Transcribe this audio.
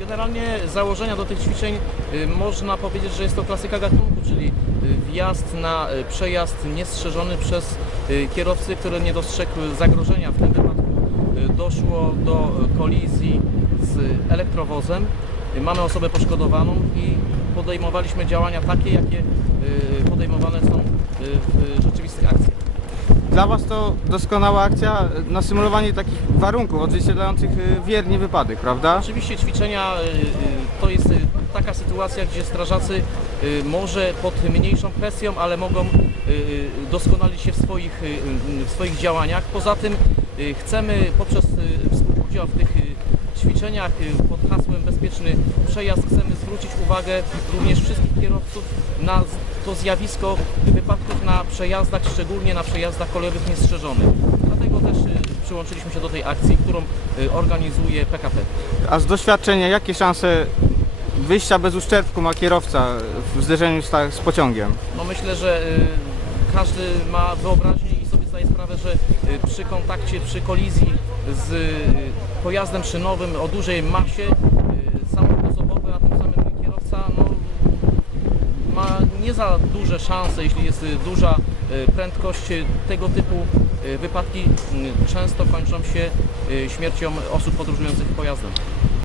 Generalnie założenia do tych ćwiczeń y, można powiedzieć, że jest to klasyka gatunku, czyli y, wjazd na y, przejazd niestrzeżony przez kierowcy, które nie dostrzegły zagrożenia. W tym wypadku doszło do kolizji z elektrowozem. Y, Mamy osobę poszkodowaną i podejmowaliśmy działania takie, jakie y, podejmowane są y, w rzeczywistych akcjach. Dla Was to doskonała akcja na symulowanie takich warunków odzwierciedlających wiernie wypadek, prawda? Oczywiście ćwiczenia to jest taka sytuacja, gdzie strażacy może pod mniejszą presją, ale mogą doskonalić się w swoich, w swoich działaniach. Poza tym chcemy poprzez współudział w tych ćwiczeniach y, pod hasłem bezpieczny przejazd chcemy zwrócić uwagę również wszystkich kierowców na to zjawisko wypadków na przejazdach, szczególnie na przejazdach kolejowych niestrzeżonych. Dlatego też y, przyłączyliśmy się do tej akcji, którą y, organizuje PKP. A z doświadczenia, jakie szanse wyjścia bez uszczerbku ma kierowca w zderzeniu z, z pociągiem? No myślę, że każdy ma wyobraźnię i sobie zdaje sprawę, że przy kontakcie, przy kolizji z y, pojazdem szynowym o dużej masie y, samochód a tym samym kierowca no, ma nie za duże szanse, jeśli jest duża y, prędkość. Tego typu wypadki często kończą się śmiercią osób podróżujących pojazdem.